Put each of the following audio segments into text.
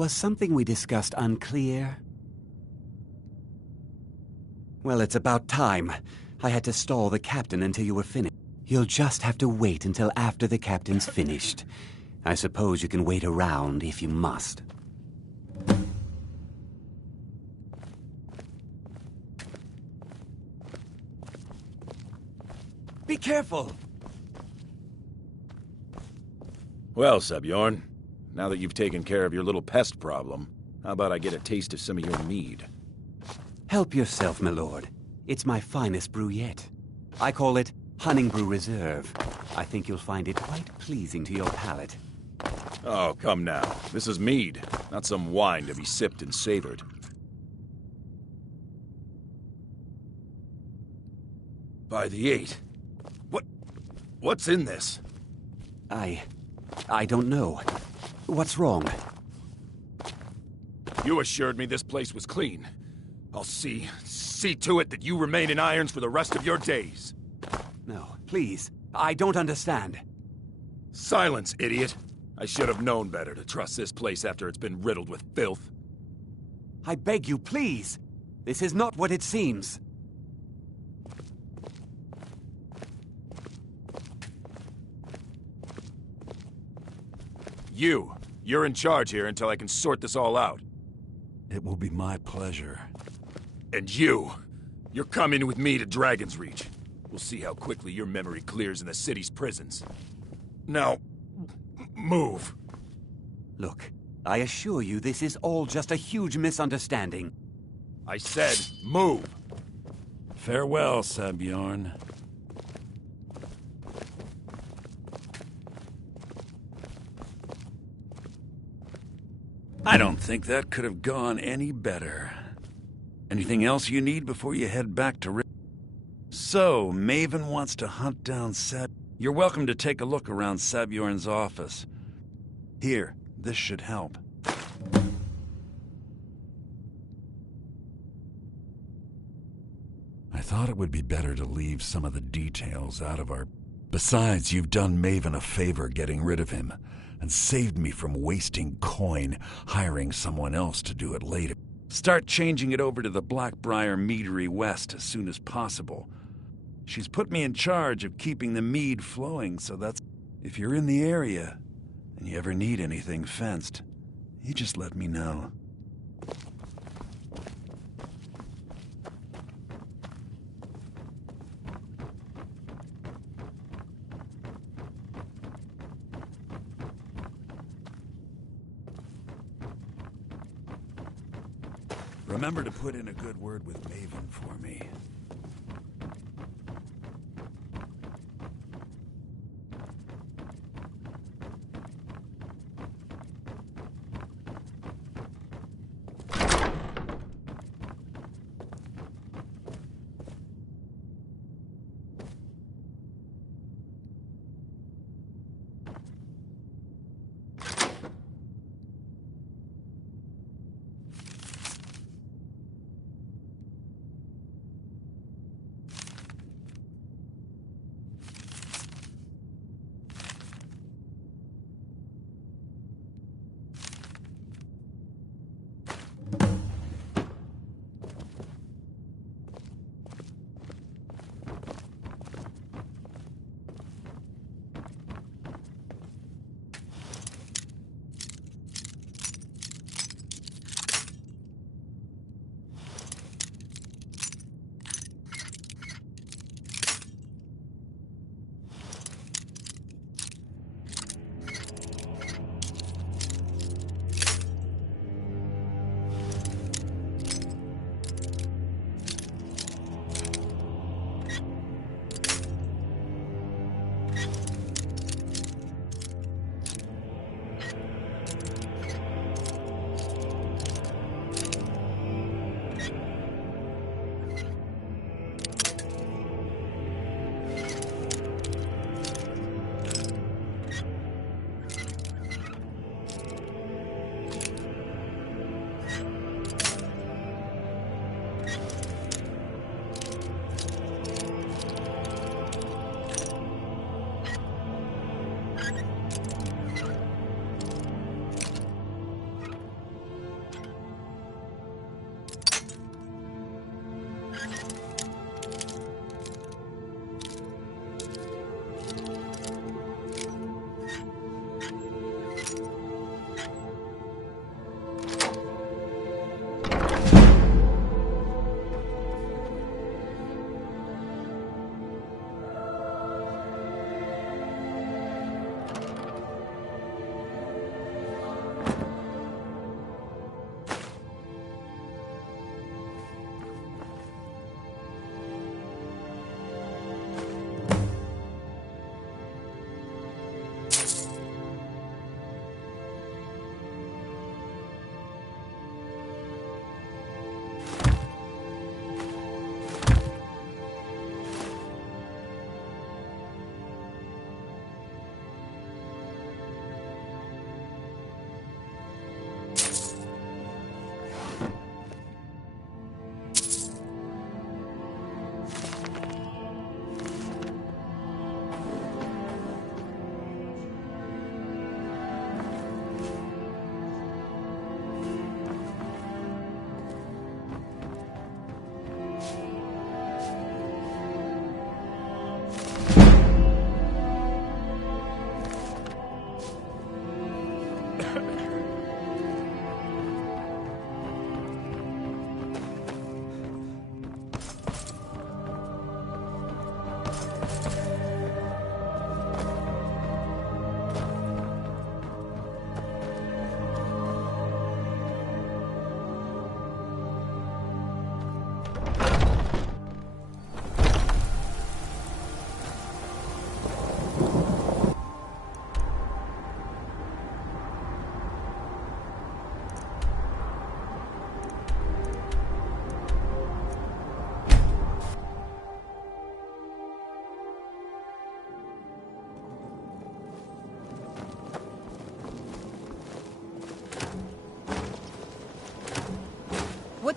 Was something we discussed unclear? Well, it's about time. I had to stall the captain until you were finished. You'll just have to wait until after the captain's finished. I suppose you can wait around if you must. Be careful! Well, Sebjorn, now that you've taken care of your little pest problem, how about I get a taste of some of your mead? Help yourself, my lord. It's my finest brew yet. I call it Honningbrew Reserve. I think you'll find it quite pleasing to your palate. Oh, come now. This is mead, not some wine to be sipped and savored. By the 8. What's in this? I don't know. What's wrong? You assured me this place was clean. I'll see to it that you remain in irons for the rest of your days. No, please. I don't understand. Silence, idiot. I should have known better to trust this place after it's been riddled with filth. I beg you, please. This is not what it seems. You're in charge here until I can sort this all out. It will be my pleasure. And you're coming with me to Dragon's Reach. We'll see how quickly your memory clears in the city's prisons. Now, move. Look, I assure you this is all just a huge misunderstanding. I said, move. Farewell, Sebjorn. I don't think that could have gone any better. Anything else you need before you head back to So, Maven wants to hunt down Seb. You're welcome to take a look around Sebjorn's office. Here, this should help. I thought it would be better to leave some of the details out of our... Besides, you've done Maven a favor getting rid of him, and saved me from wasting coin hiring someone else to do it later. Start changing it over to the Blackbriar Meadery West as soon as possible. She's put me in charge of keeping the mead flowing, so that's... If you're in the area, and you ever need anything fenced, you just let me know. Remember to put in a good word with Maven for me.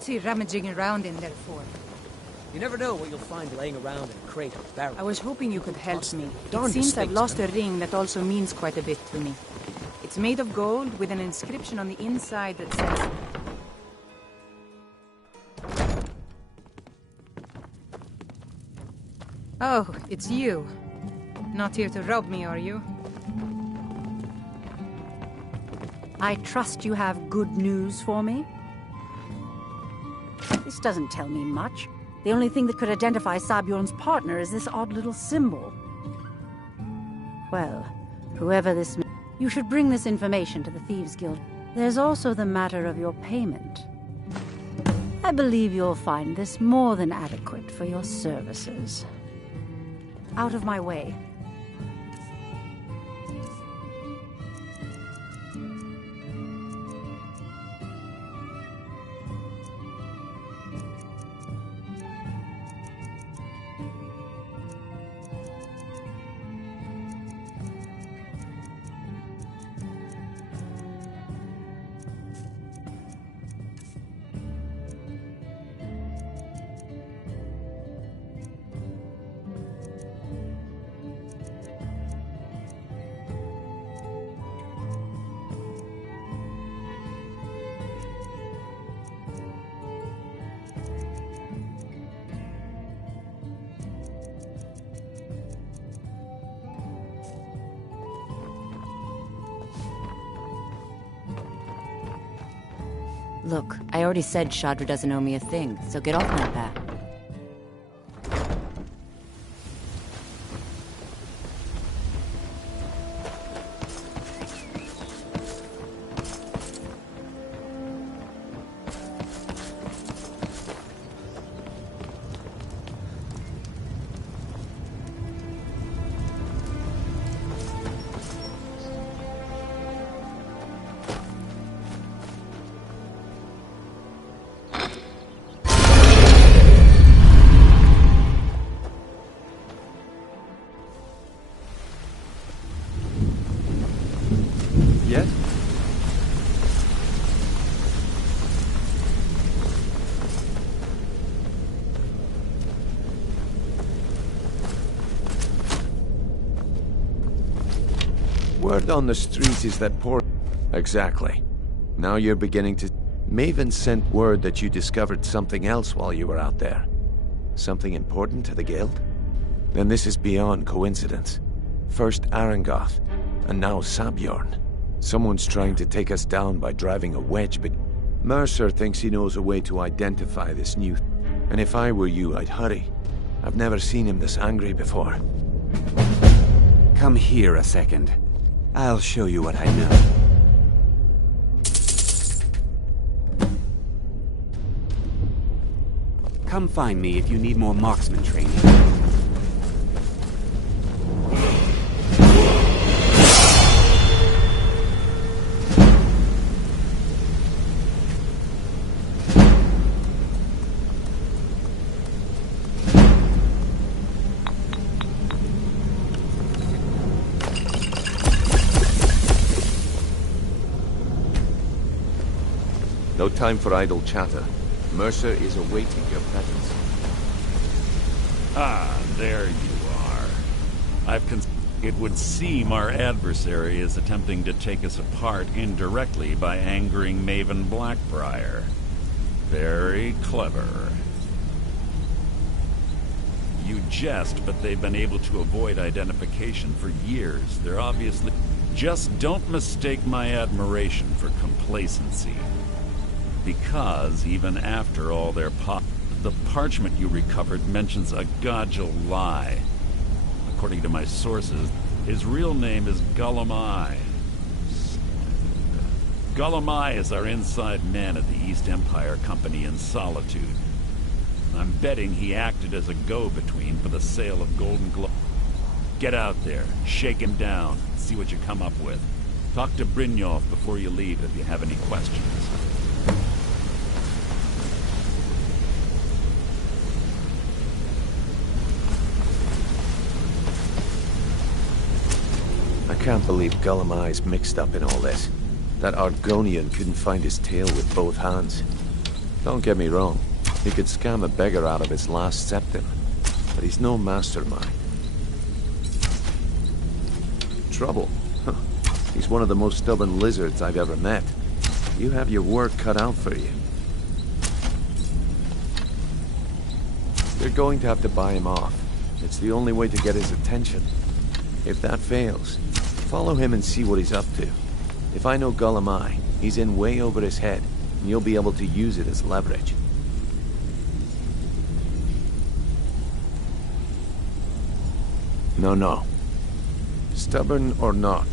What's he rummaging around in there for? You never know what you'll find laying around in a crate or barrel. I was hoping you could help me. Darn It seems I've mistakes, lost man. a ring that also means quite a bit to me. It's made of gold with an inscription on the inside that says... Oh, it's you. Not here to rob me, are you? I trust you have good news for me? This doesn't tell me much. The only thing that could identify Sabjorn's partner is this odd little symbol. Well, whoever this may... You should bring this information to the Thieves Guild. There's also the matter of your payment. I believe you'll find this more than adequate for your services. Out of my way. Look, I already said Shadra doesn't owe me a thing, so get off my back. Yes? Word on the streets is that poor... Exactly. Now you're beginning to... Maven sent word that you discovered something else while you were out there. Something important to the guild? Then this is beyond coincidence. First Arangoth, and now Sabjorn. Someone's trying to take us down by driving a wedge, but Mercer thinks he knows a way to identify this new... And if I were you, I'd hurry. I've never seen him this angry before. Come here a second. I'll show you what I know. Come find me if you need more marksman training. No time for idle chatter. Mercer is awaiting your presence. Ah, there you are. It would seem our adversary is attempting to take us apart indirectly by angering Maven Blackbriar. Very clever. You jest, but they've been able to avoid identification for years. They're obviously... Just don't mistake my admiration for complacency. Because, even after all their the parchment you recovered mentions a Godjal lie. According to my sources, his real name is Gullumai. Gullumai is our inside man at the East Empire Company in Solitude. I'm betting he acted as a go-between for the sale of Golden Globe. Get out there, shake him down, see what you come up with. Talk to Brynjolf before you leave if you have any questions. I can't believe Gullumai's mixed up in all this. That Argonian couldn't find his tail with both hands. Don't get me wrong. He could scam a beggar out of his last septim, but he's no mastermind. Trouble? Huh. He's one of the most stubborn lizards I've ever met. You have your work cut out for you. You're going to have to buy him off. It's the only way to get his attention. If that fails, follow him and see what he's up to. If I know Golemai, he's in way over his head, and you'll be able to use it as leverage. No. Stubborn or not,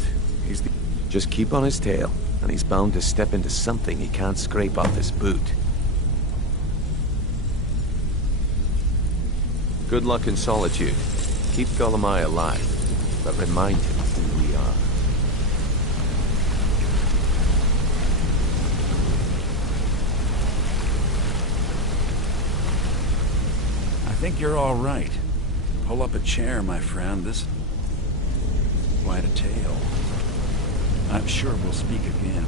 he's the... Just keep on his tail, and he's bound to step into something he can't scrape off his boot. Good luck in solitude. Keep Golemai alive, but remind him who we are. I think you're all right. Pull up a chair, my friend. This... quite a tale. I'm sure we'll speak again.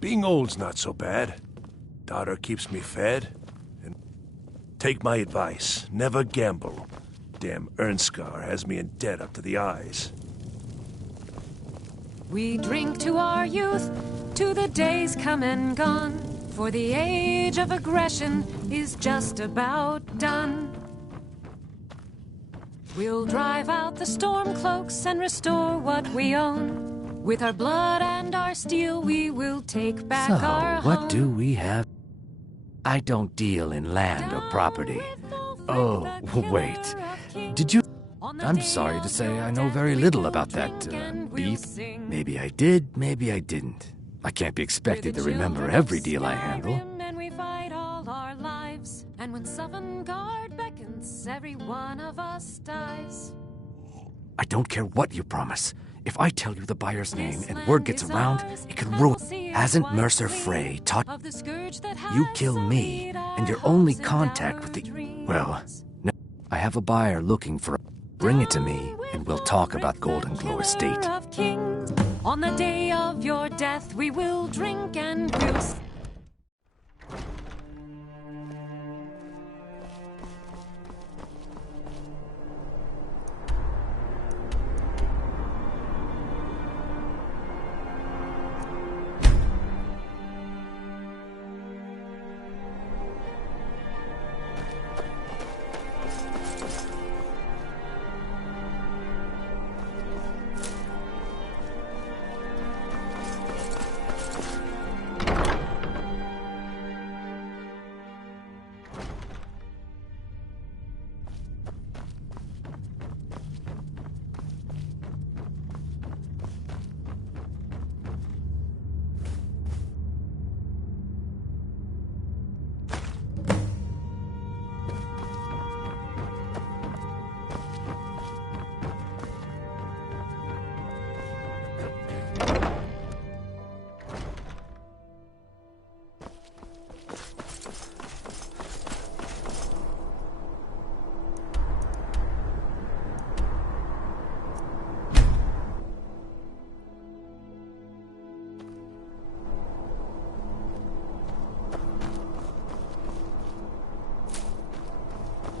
Being old's not so bad. Daughter keeps me fed. And take my advice, never gamble. Damn Ernskar has me in debt up to the eyes. We drink to our youth, to the days come and gone. For the age of aggression is just about done. We'll drive out the storm cloaks and restore what we own. With our blood and our steel, we will take back our home. What do we have? I don't deal in land or property. Oh, wait. Did you... I'm sorry to say I know very little about that, beef. Maybe I did, maybe I didn't. I can't be expected to remember every deal I handle. And we fight all our lives. And when Sovngarde beckons, every one of us dies. I don't care what you promise. If I tell you the buyer's name and word gets around, it could ruin... Hasn't Mercer Frey taught... You kill me, and your only contact with the... Well, no. I have a buyer looking for... Bring it to me, and we'll talk about Golden Glow Estate. On the day of your death, we will drink and we'll...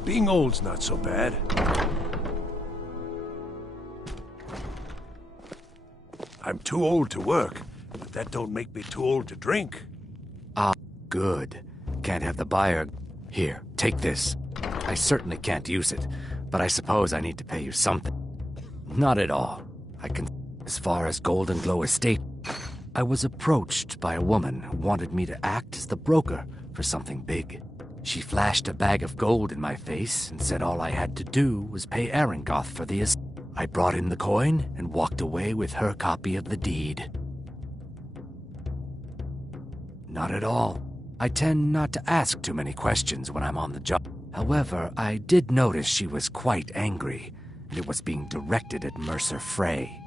Being old's not so bad. I'm too old to work, but that don't make me too old to drink. Ah, good. Can't have the buyer... Here, take this. I certainly can't use it, but I suppose I need to pay you something. Not at all. I can... As far as Golden Glow Estate, I was approached by a woman who wanted me to act as the broker for something big. She flashed a bag of gold in my face and said all I had to do was pay Arangoth for the estate. I brought in the coin and walked away with her copy of the deed. Not at all. I tend not to ask too many questions when I'm on the job. However, I did notice she was quite angry, and it was being directed at Mercer Frey.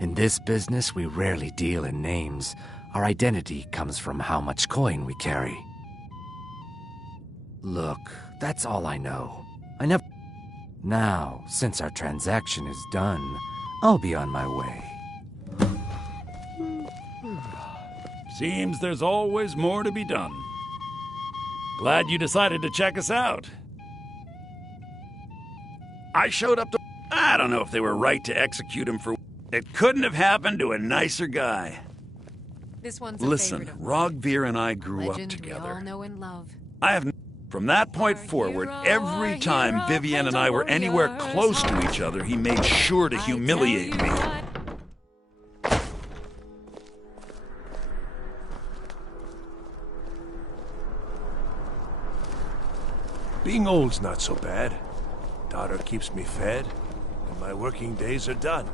In this business, we rarely deal in names. Our identity comes from how much coin we carry. Look, that's all I know. I never... Now, since our transaction is done, I'll be on my way. Seems there's always more to be done. Glad you decided to check us out. I showed up to... I don't know if they were right to execute him for... It couldn't have happened to a nicer guy. This one's a Listen, favorite of Rogvir and I grew up legend together. we all know and love. I have... From that point forward, every time Vivienne and I were anywhere close to each other, he made sure to humiliate me. Being old's not so bad. Daughter keeps me fed, and my working days are done.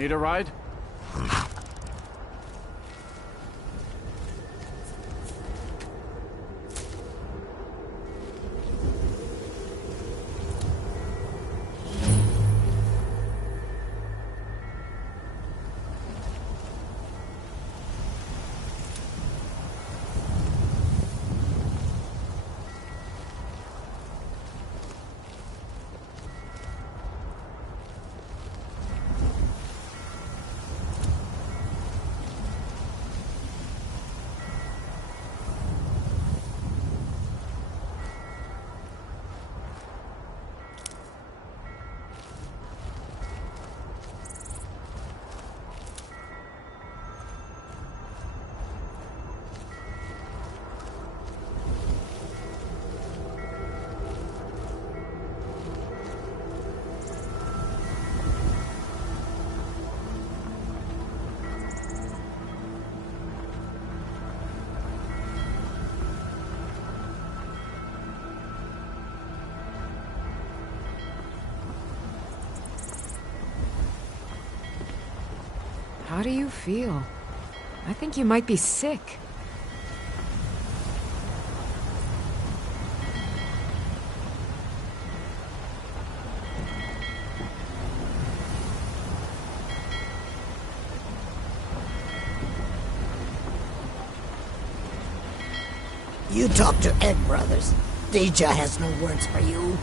Need a ride? How do you feel? I think you might be sick. You talk to Ed Brothers. Deja has no words for you.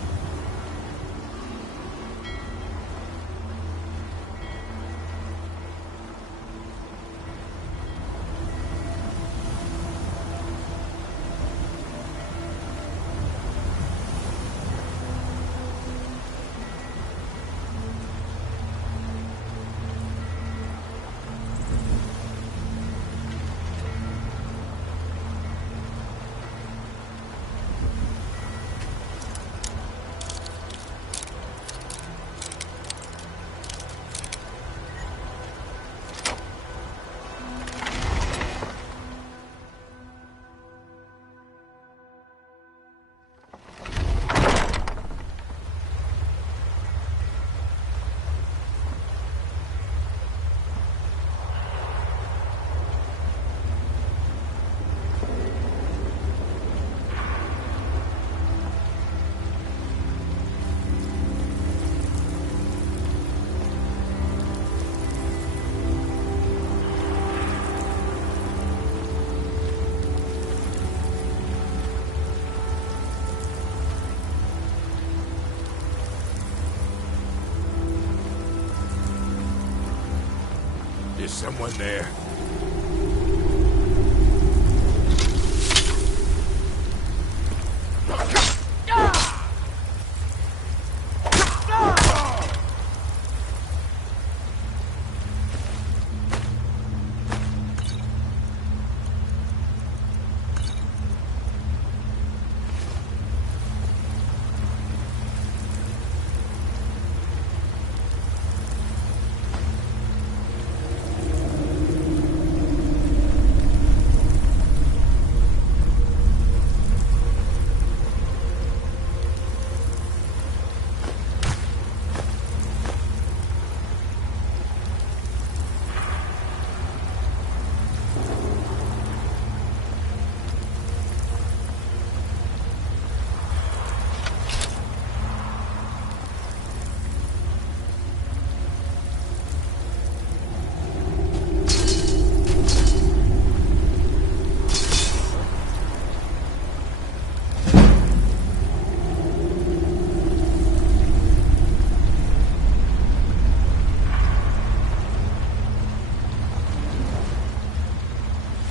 Is someone there?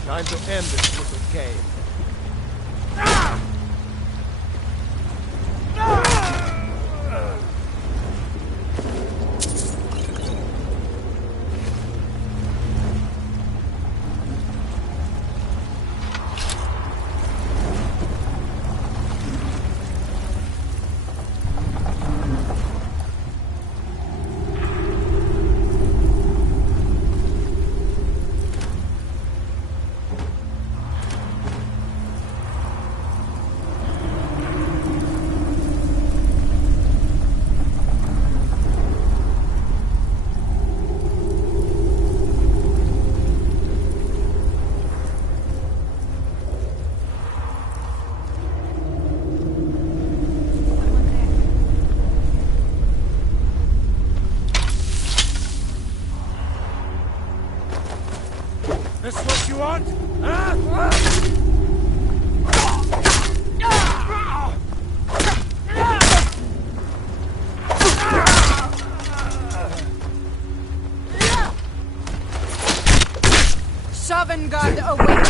Time to end this little game. This what you want? Huh? Sovngarde away!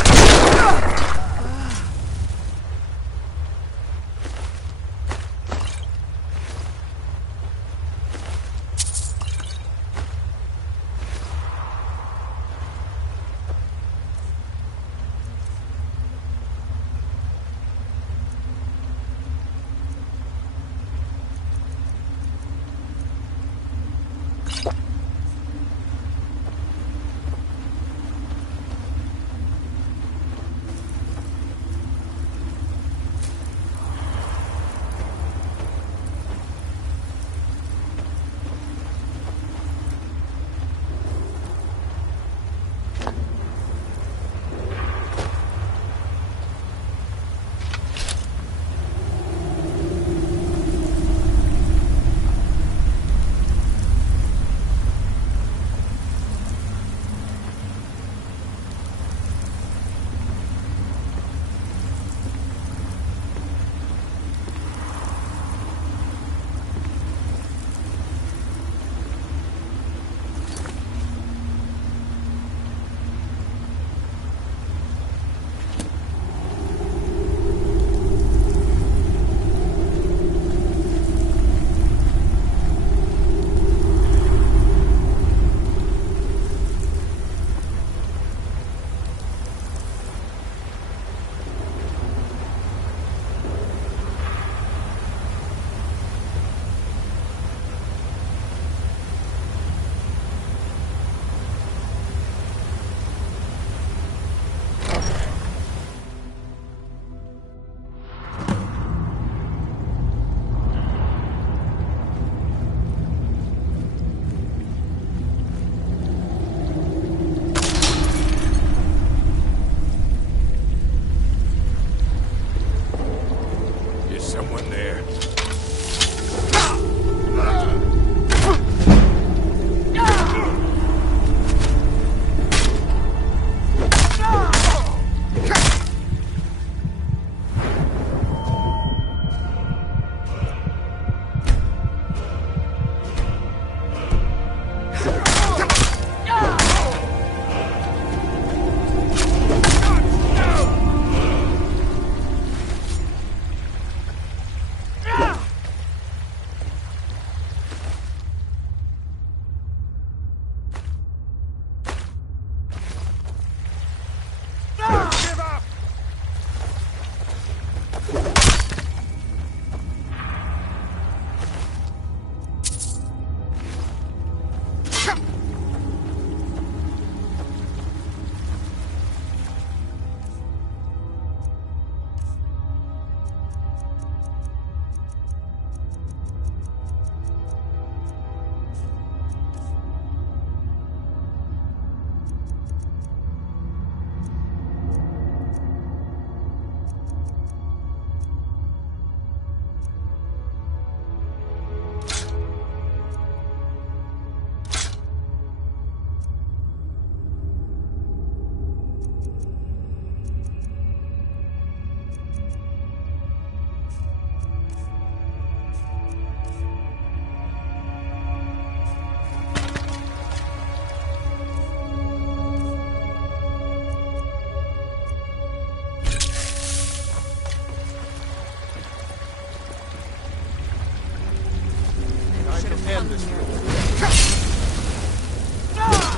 someone there.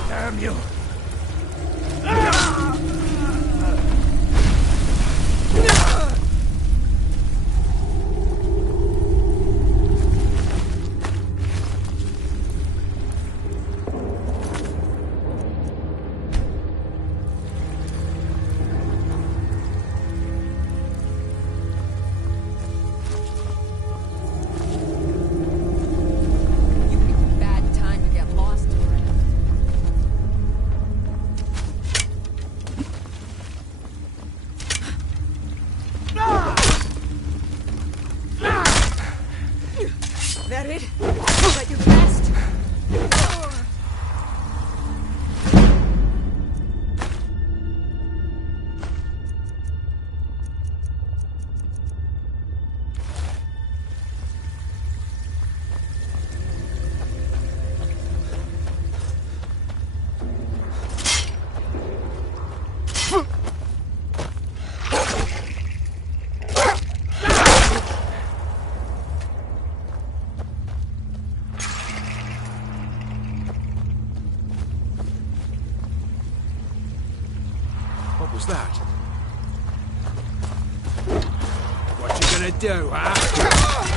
Damn you! That it? Is that your best? What was that? What you gonna do, huh?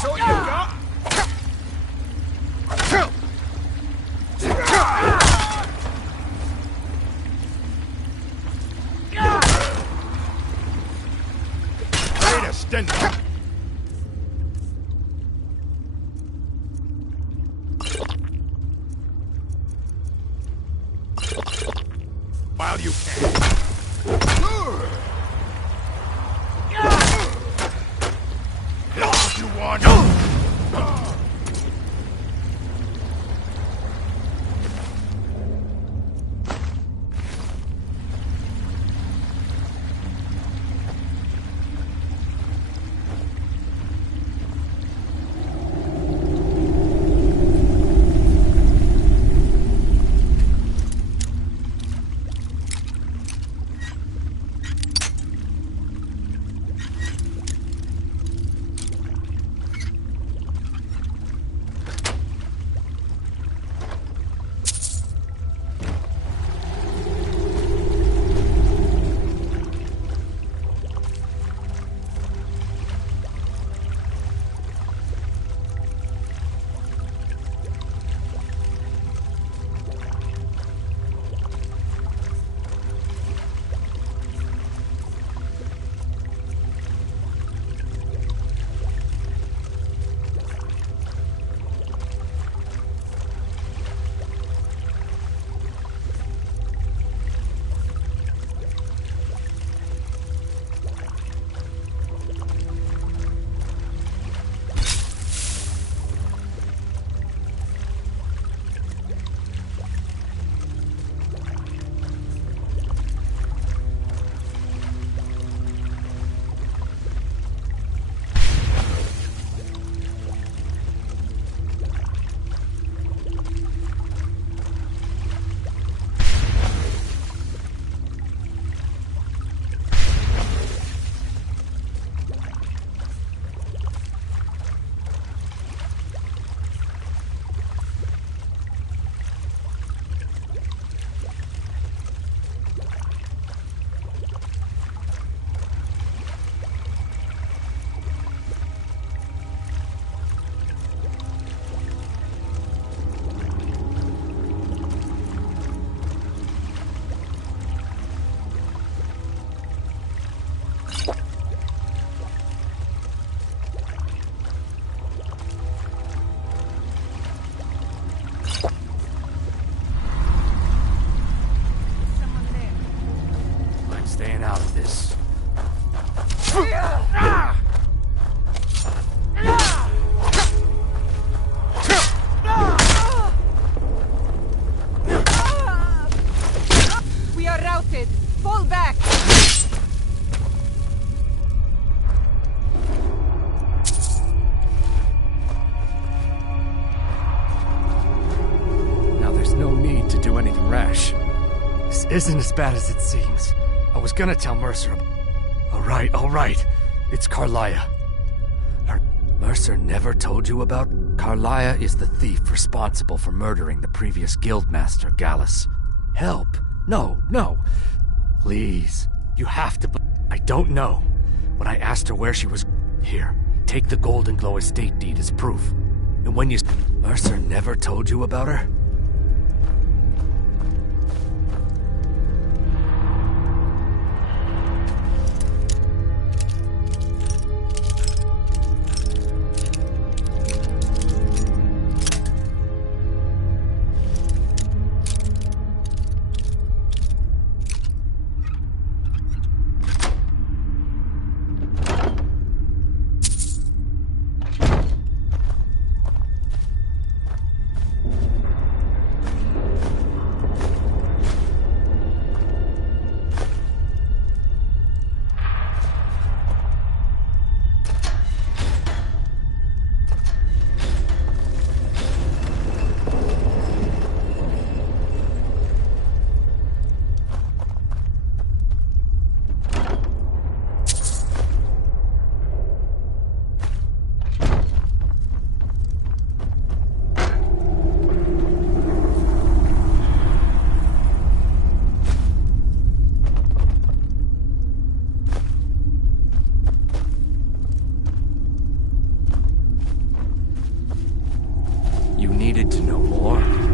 That's all you got? Wait a stint. While you can. What you want? Staying out of this. We are routed. Fall back. Now there's no need to do anything rash. This isn't as bad as it seems. I was gonna tell Mercer. All right. It's Carlia. Mercer never told you about? Carlia is the thief responsible for murdering the previous guildmaster, Gallus. Help. No. Please. You have to. I don't know. When I asked her where she was. Here, take the Golden Glow estate deed as proof. And when you. Mercer never told you about her? needed to know more.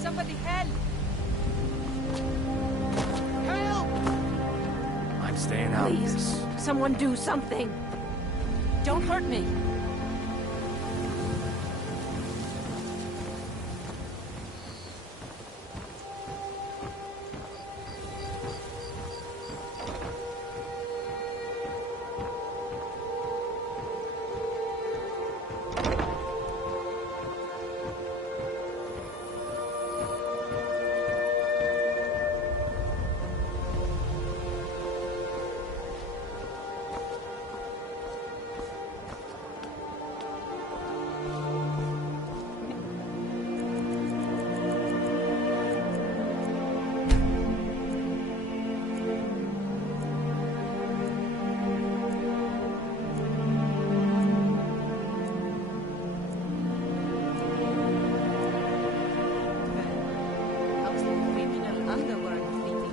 Somebody help! Help! I'm staying out of this. Someone do something. Don't hurt me.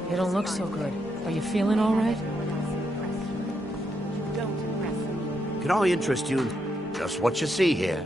You don't look so good. Are you feeling all right? Can I interest you in just what you see here?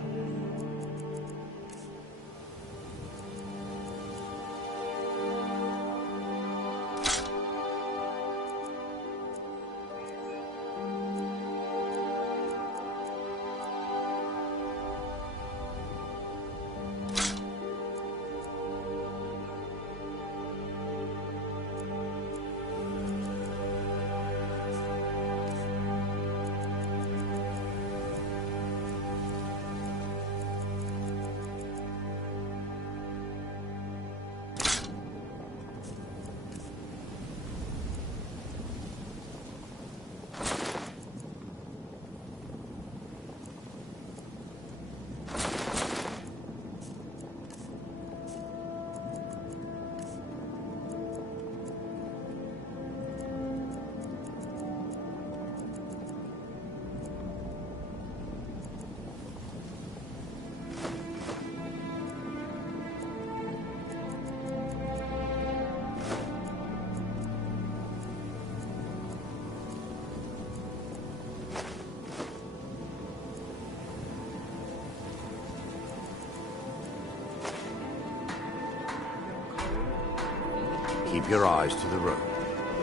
Keep your eyes to the road.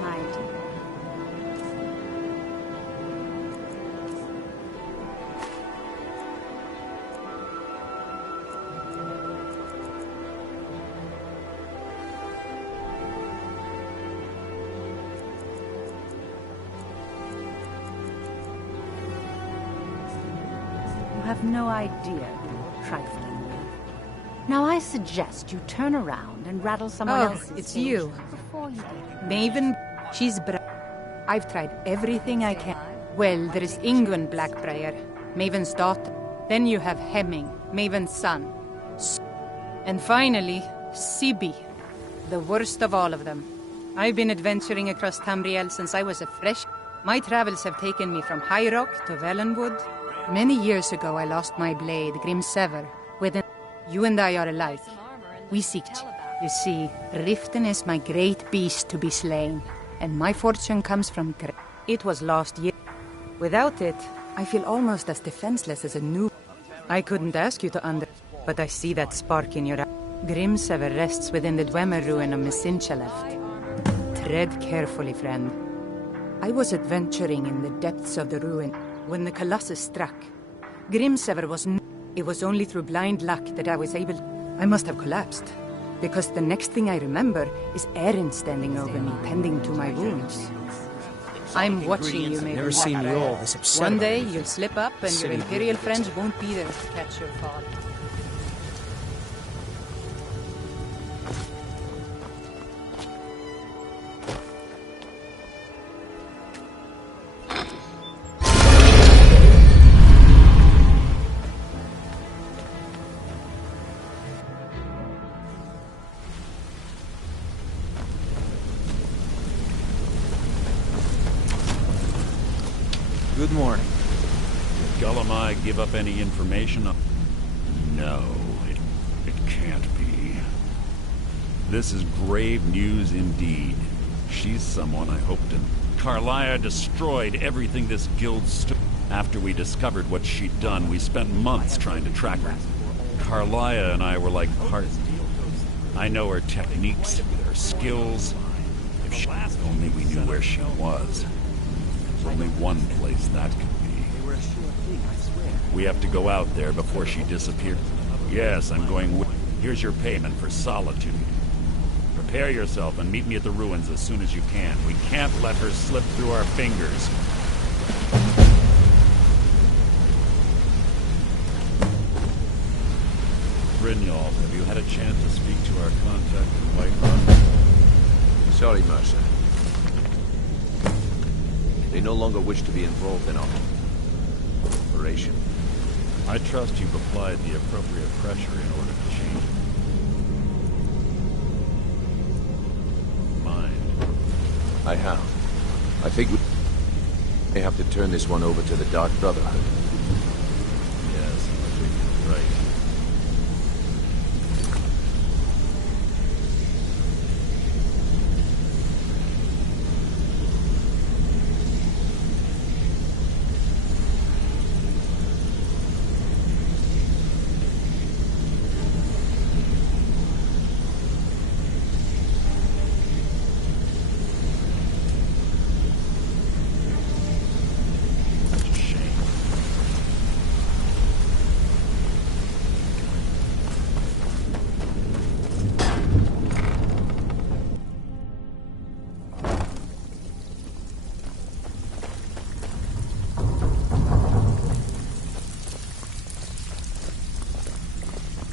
Mind. You have no idea who you're trifling with. Now I suggest you turn around and rattle someone else's it's cage you. before you do. Maven, she's I've tried everything I can. Well, there is Ingwen Blackbriar, Maven's daughter. Then you have Hemming, Maven's son. And finally, Sibi, the worst of all of them. I've been adventuring across Tamriel since I was a fresh... My travels have taken me from High Rock to Valenwood. Many years ago, I lost my blade, Grimsever. You and I are alike. We seek... You see, Riften is my great beast to be slain, and my fortune comes from... It was lost year. Without it, I feel almost as defenseless as a noob. I couldn't ask you to but I see that spark in your eye. Grimsever rests within the Dwemer ruin of Mesinchaleft. Tread carefully, friend. I was adventuring in the depths of the ruin when the Colossus struck. Grimsever was... It was only through blind luck that I was able... I must have collapsed, because the next thing I remember is Erin standing over me, tending to my wounds. I'm watching you, Never seen you all this upset. One day you'll slip up and your Imperial friends won't be there to catch your fall. Good morning. Did Gullumai give up any information? No, it can't be. This is grave news indeed. She's someone I hoped to... Carlia destroyed everything this guild stood. After we discovered what she'd done, we spent months trying to track her. Carlia and I were like partners. I know her techniques, her skills. If only we knew where she was. There's only one place that could be. We have to go out there before she disappears. Yes, I'm going with... Here's your payment for solitude. Prepare yourself and meet me at the ruins as soon as you can. We can't let her slip through our fingers. Brynjolf, have you had a chance to speak to our contact in Whiterun? Sorry, Mercer. They no longer wish to be involved in our operation. I trust you've applied the appropriate pressure in order to change it. Mind. I have. I think we may have to turn this one over to the Dark Brotherhood. Yes, I think you're right.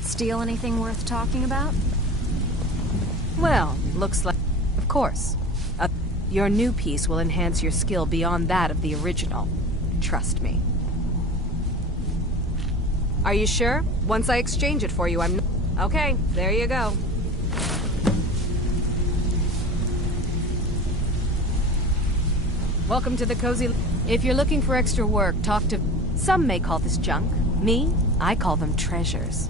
Steal anything worth talking about? Well, looks like... Of course. Your new piece will enhance your skill beyond that of the original. Trust me. Are you sure? Once I exchange it for you, I'm... Okay, there you go. Welcome to the cozy... If you're looking for extra work, talk to... Some may call this junk. Me, I call them treasures.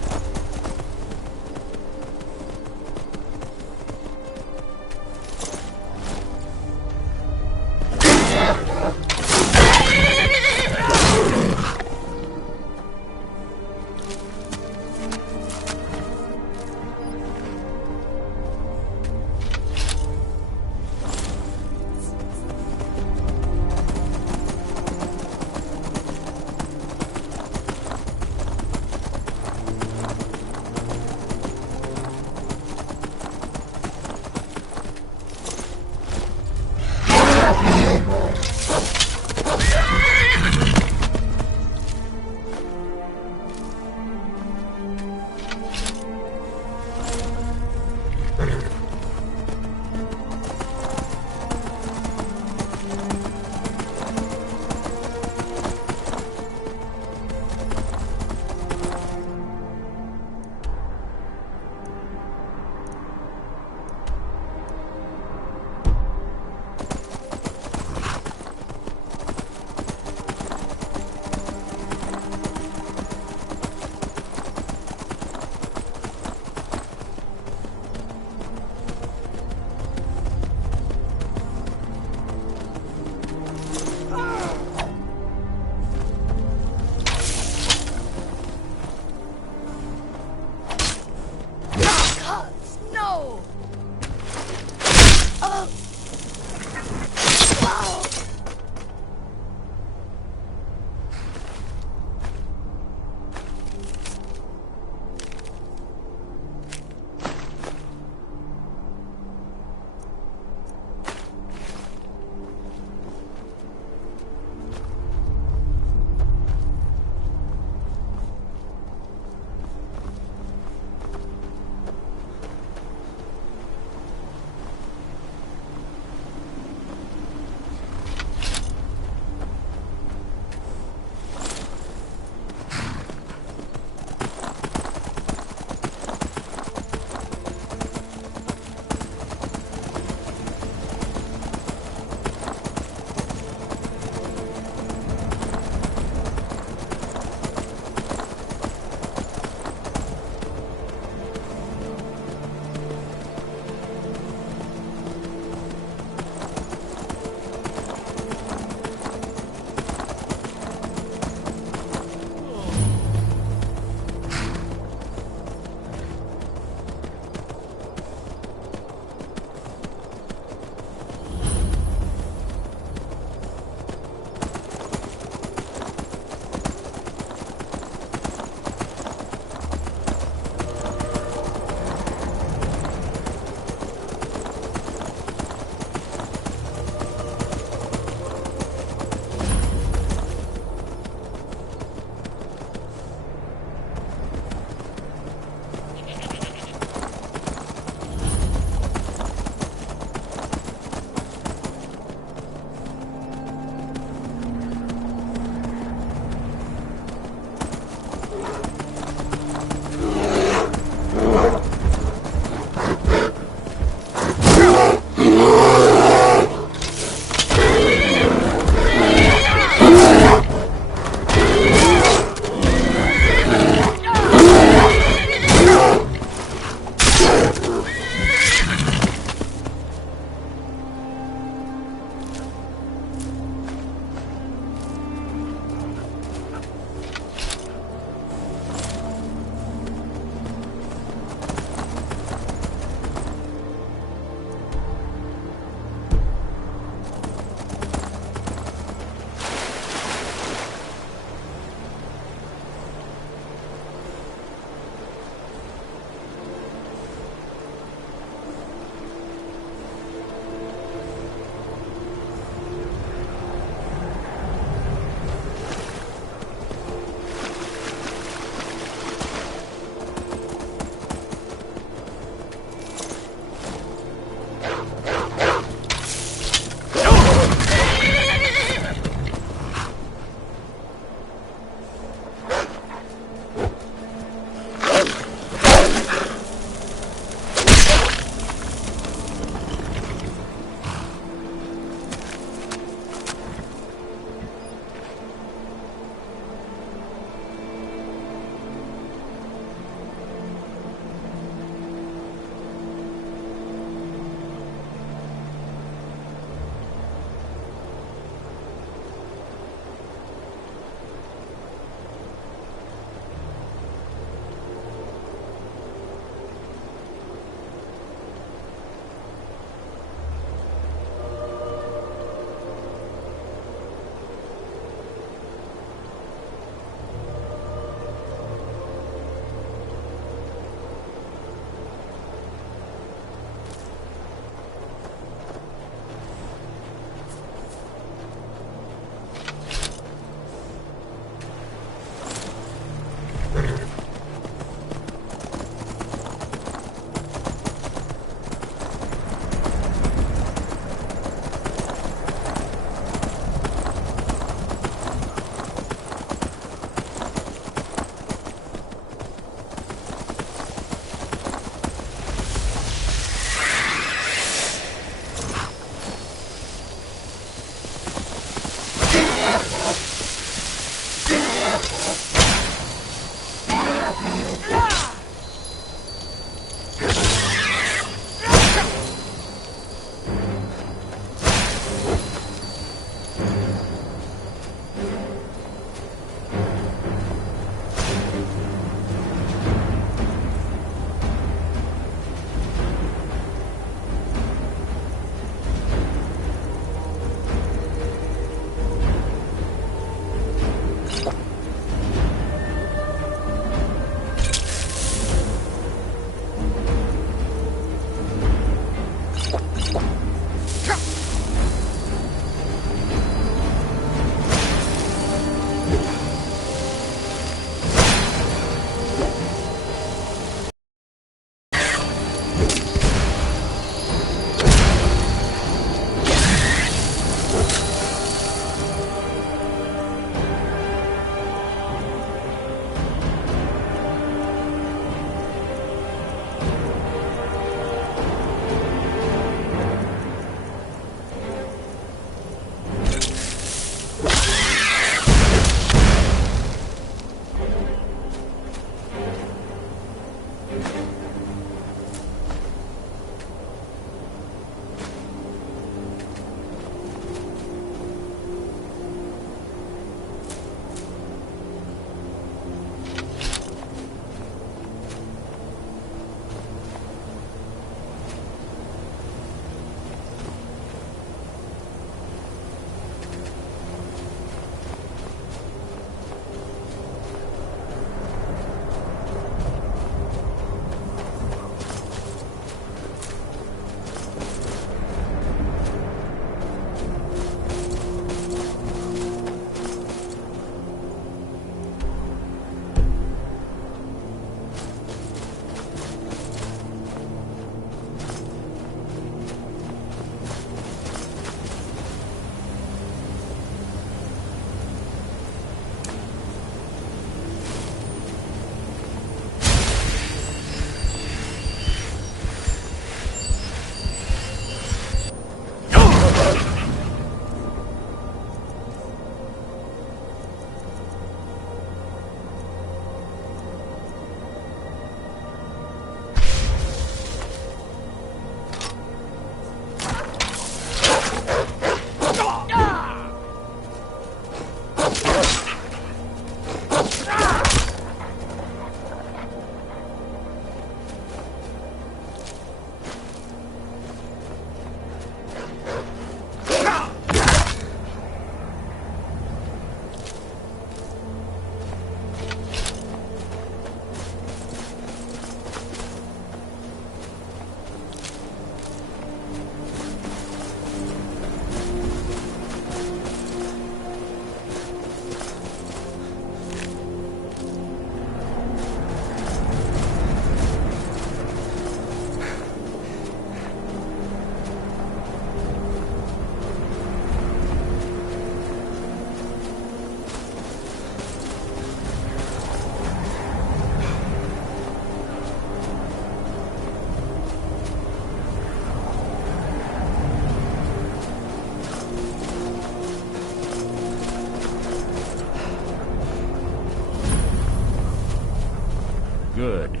Good.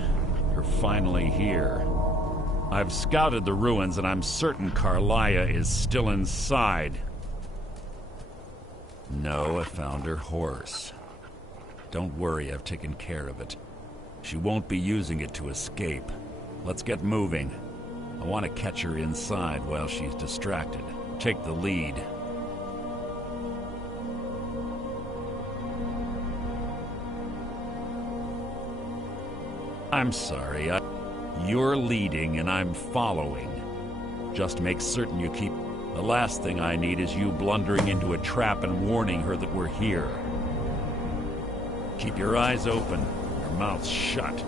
You're finally here. I've scouted the ruins and I'm certain Carlia is still inside. No, I found her horse. Don't worry, I've taken care of it. She won't be using it to escape. Let's get moving. I want to catch her inside while she's distracted. Take the lead. I'm sorry, you're leading and I'm following. Just make certain you keep... The last thing I need is you blundering into a trap and warning her that we're here. Keep your eyes open, your mouth shut.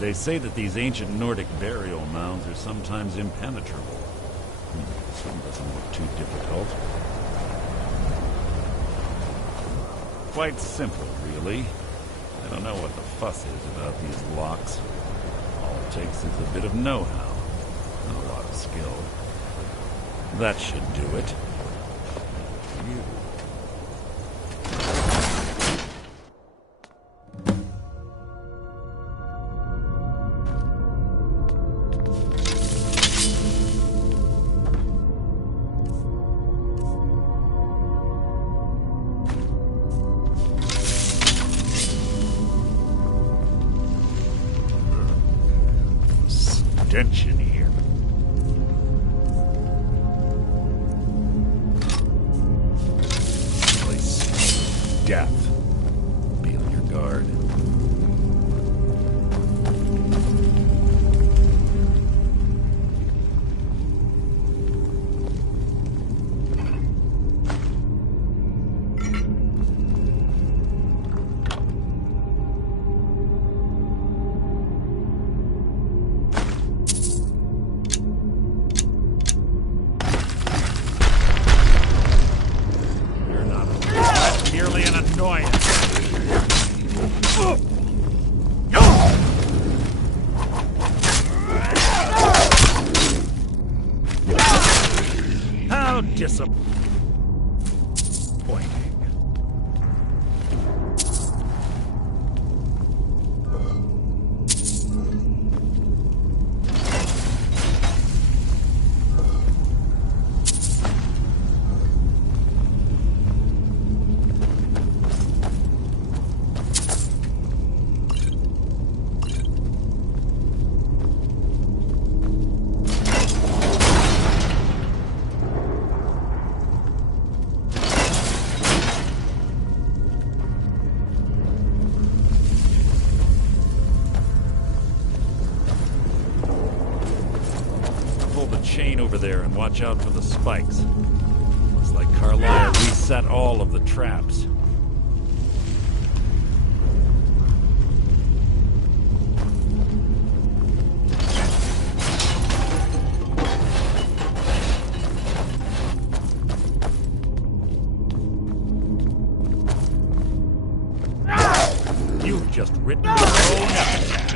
They say that these ancient Nordic burial mounds are sometimes impenetrable. This one doesn't look too difficult. Quite simple, really. I don't know what the fuss is about these locks. All it takes is a bit of know-how and a lot of skill. That should do it. You. Stench in here. Place death. Be on your guard. Merely an annoyance. How disappointing. Chain over there and watch out for the spikes. Looks like Carlisle reset all of the traps. You've just written your own epitaph.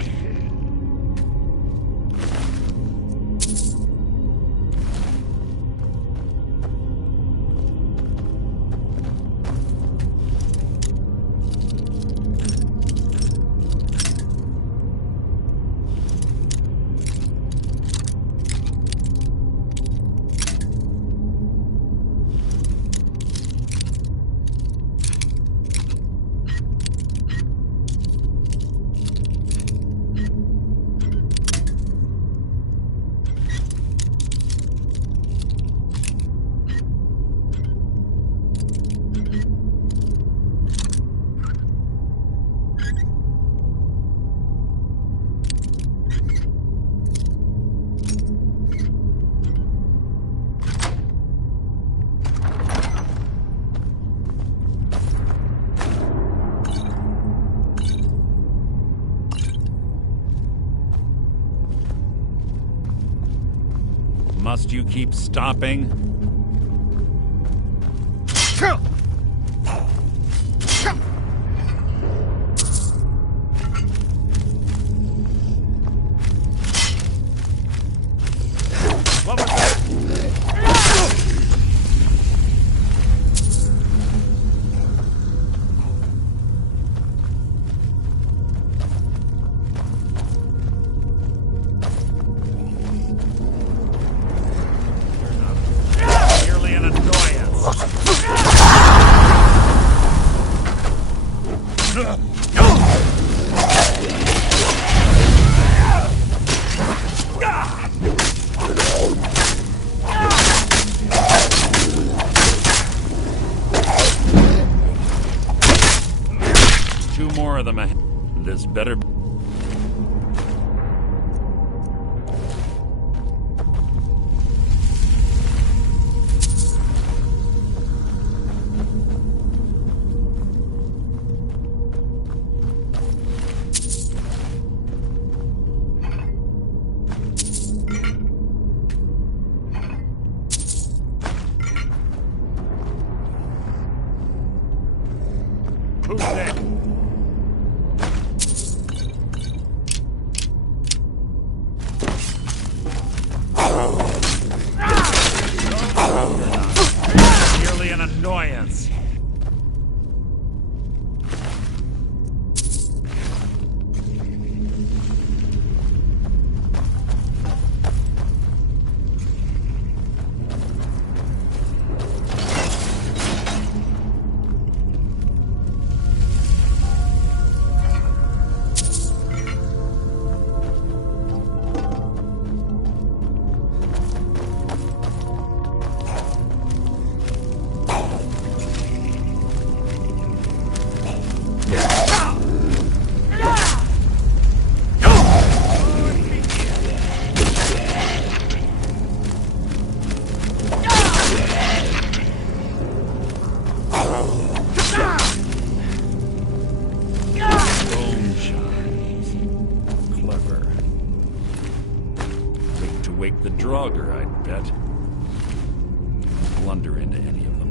Must you keep stopping? What was that? Two more of them ahead. This better... wake the Draugr, I'd bet. Blunder into any of them.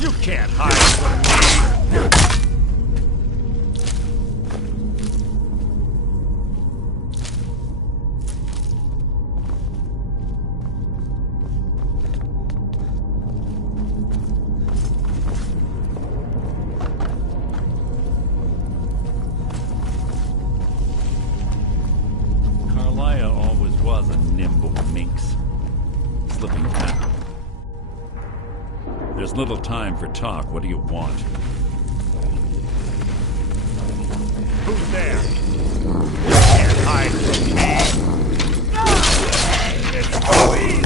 You can't hide from me! miserable minx. Slipping past. There's little time for talk. What do you want? Who's there? You can't hide from me. It's so easy.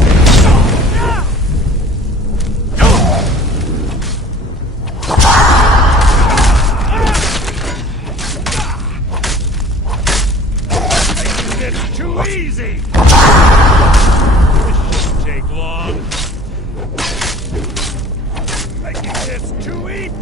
It's too easy. This shouldn't take long. Making this too easy.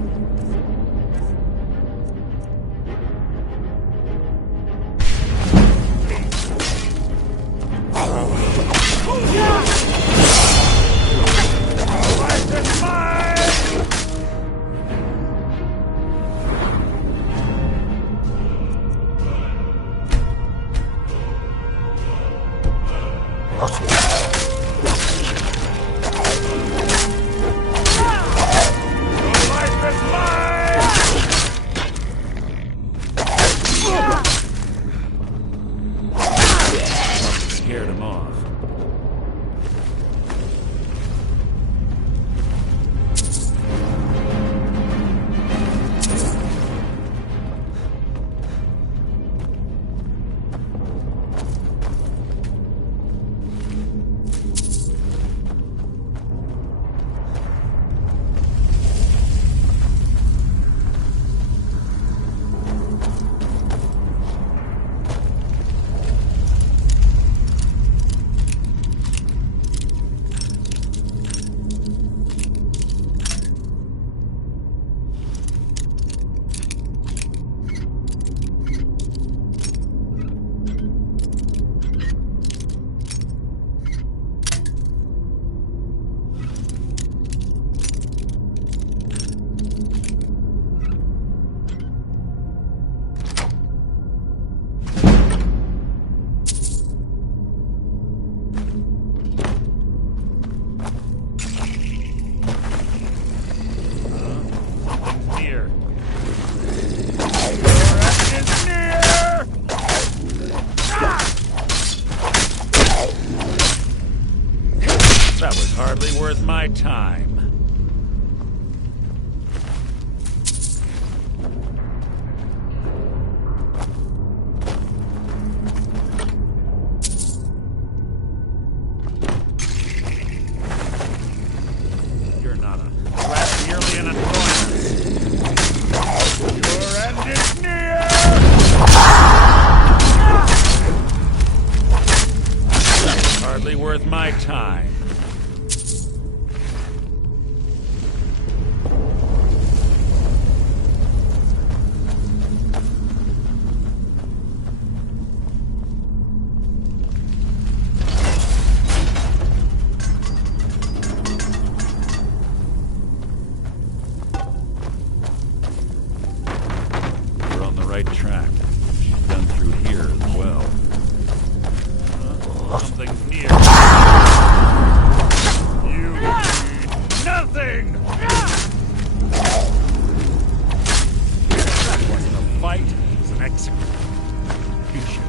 Scared him off. That was hardly worth my time. You're not a threat, merely an annoyance. Your end is near! That was hardly worth my time. Right track. She's done through here as well. Something near. You need nothing! That wasn't a fight, it was an execution.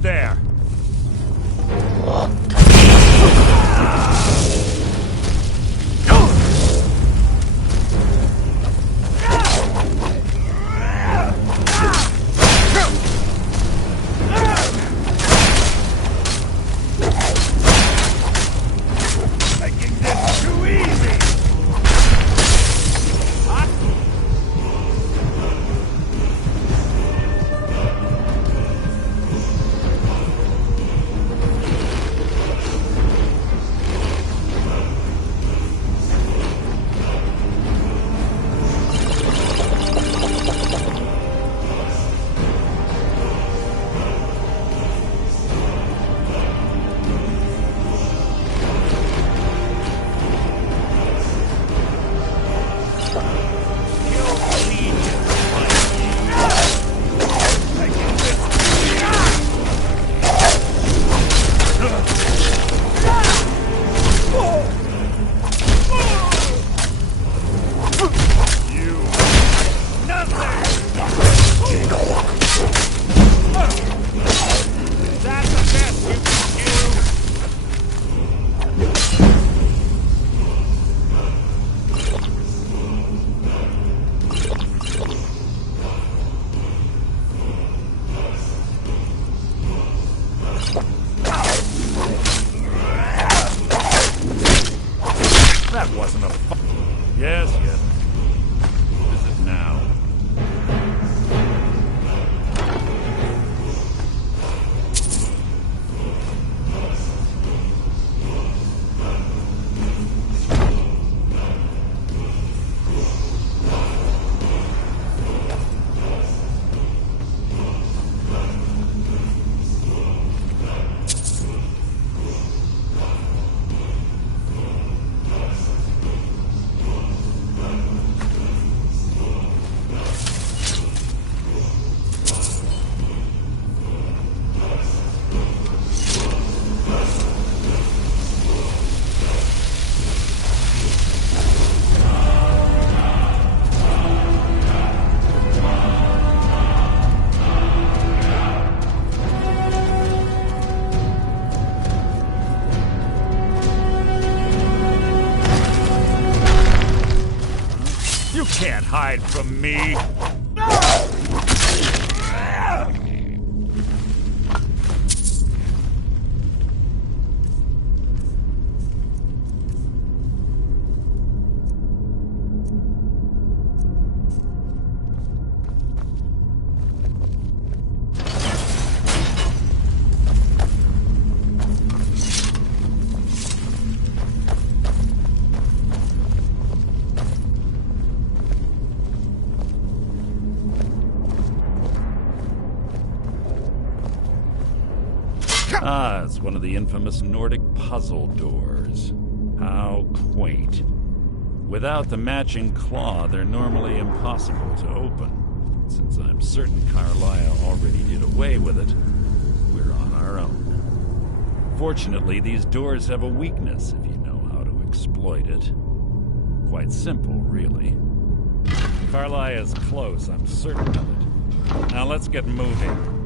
Who's there? Can't hide from me. Ah, it's one of the infamous Nordic puzzle doors. How quaint. Without the matching claw, they're normally impossible to open. Since I'm certain Carlisle already did away with it, we're on our own. Fortunately, these doors have a weakness if you know how to exploit it. Quite simple, really. Carlisle is close, I'm certain of it. Now let's get moving.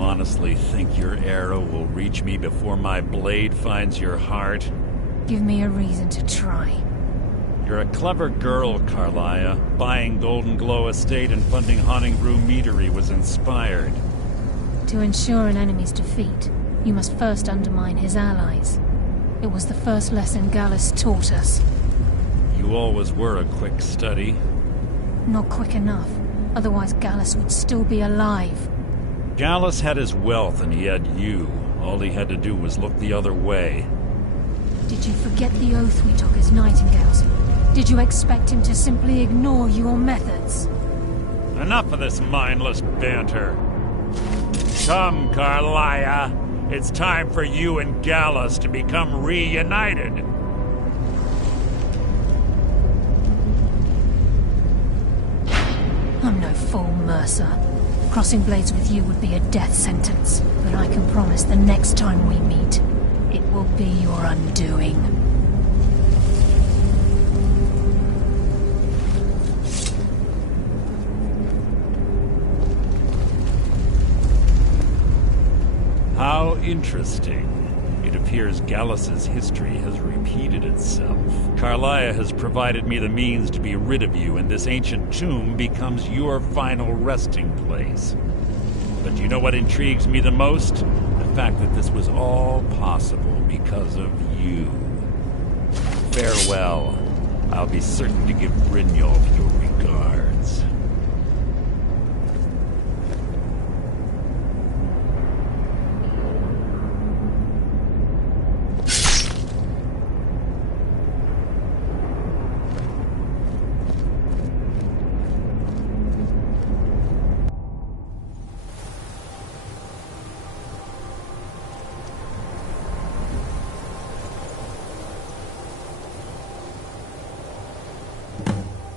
Honestly think your arrow will reach me before my blade finds your heart? Give me a reason to try. You're a clever girl, Carlisle. Buying Golden Glow Estate and funding Haunting Room Meadery was inspired. To ensure an enemy's defeat, you must first undermine his allies. It was the first lesson Gallus taught us. You always were a quick study. Not quick enough. Otherwise Gallus would still be alive. Gallus had his wealth and he had you. All he had to do was look the other way. Did you forget the oath we took as Nightingales? Did you expect him to simply ignore your methods? Enough of this mindless banter. Come, Carlia. It's time for you and Gallus to become reunited. I'm no fool, Mercer. Crossing blades with you would be a death sentence, but I can promise the next time we meet, it will be your undoing. How interesting. It appears Gallus's history has repeated itself. Carlia has provided me the means to be rid of you, and this ancient tomb becomes your final resting place. But you know what intrigues me the most? The fact that this was all possible because of you. Farewell. I'll be certain to give Brynjolf your regards.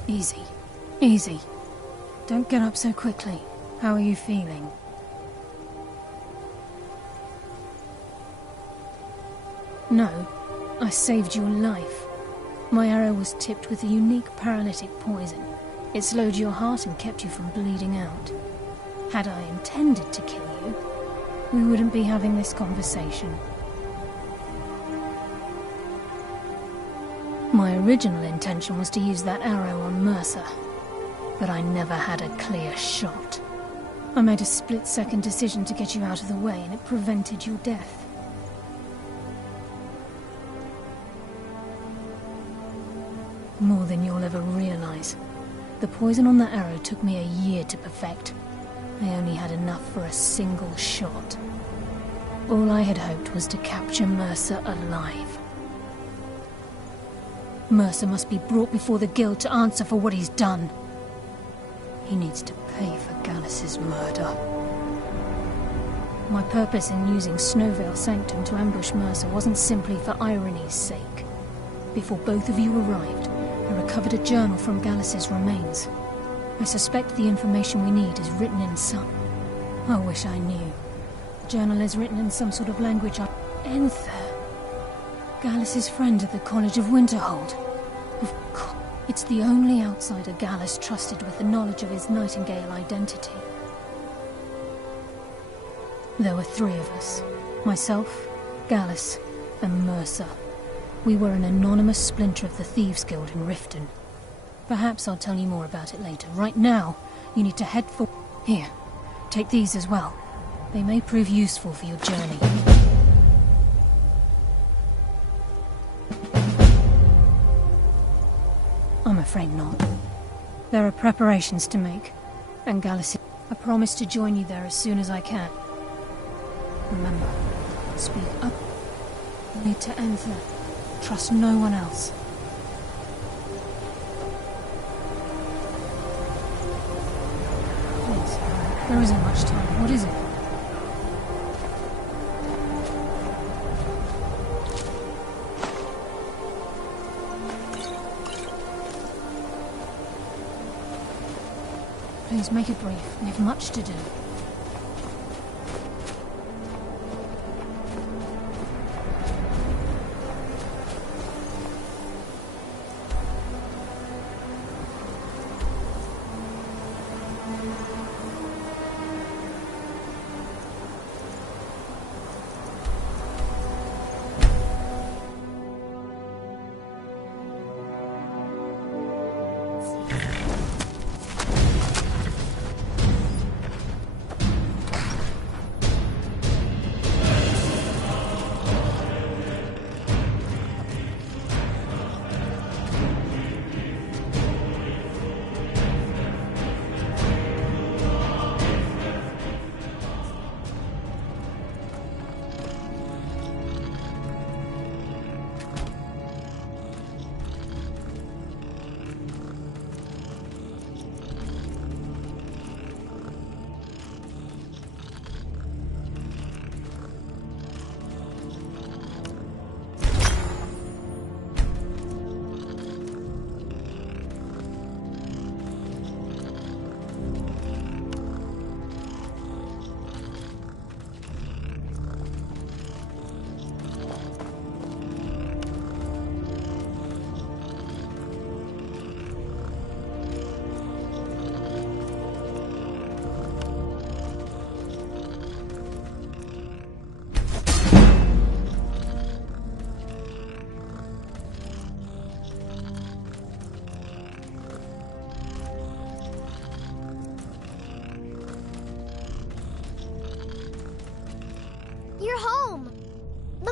Easy. Easy. Don't get up so quickly. How are you feeling? No, I saved your life. My arrow was tipped with a unique paralytic poison. It slowed your heart and kept you from bleeding out. Had I intended to kill you, we wouldn't be having this conversation. My original intention was to use that arrow on Mercer, but I never had a clear shot. I made a split-second decision to get you out of the way, and it prevented your death. More than you'll ever realize. The poison on that arrow took me a year to perfect. I only had enough for a single shot. All I had hoped was to capture Mercer alive. Mercer must be brought before the Guild to answer for what he's done. He needs to pay for Gallus's murder. My purpose in using Snowveil Sanctum to ambush Mercer wasn't simply for irony's sake. Before both of you arrived, I recovered a journal from Gallus's remains. I suspect the information we need is written in some... I wish I knew. The journal is written in some sort of language I... Enther. Gallus's friend at the College of Winterhold. Of course. It's the only outsider Gallus trusted with the knowledge of his Nightingale identity. There were three of us. Myself, Gallus, and Mercer. We were an anonymous splinter of the Thieves Guild in Riften. Perhaps I'll tell you more about it later. Right now, you need to head for... Here, take these as well. They may prove useful for your journey. I'm afraid not. There are preparations to make, and Gallus... I promise to join you there as soon as I can. Remember, speak up. You need to enter. Trust no one else. Please, there isn't much time. What is it? Please make it brief. We have much to do.